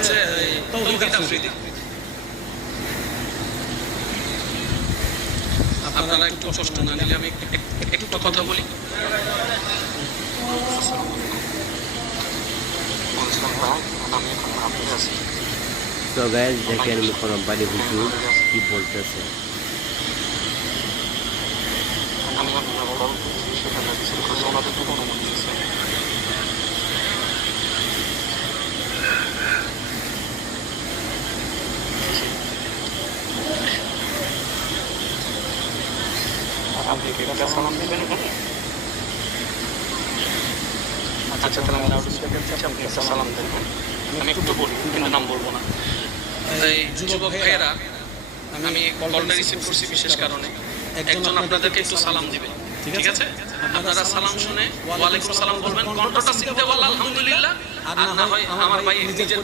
হচ্ছে তৌহিদ আফ্রিদি। আপনারা একটু কষ্ট না নিলে আমি একটু কথা বলি। তো গাইস দেখেন মুখরম বাড়ি হুজুর কি বলতেছে। আচ্ছা তাহলে সালাম দেবেন, আমি একটু বলি কিন্তু নাম বলবো না। এই যুবক ভাইয়েরা, আমি কলটা রিসিভ করছি বিশেষ কারণে। একজন আপনাদেরকে একটু সালাম দিবে, ঠিক আছে? আপনারা সালাম শুনে ওয়ালাইকুম সালাম বলবেন, কণ্ঠটা চিনতে বললে আলহামদুলিল্লাহ, আর না হয় আমার ভাই নিজের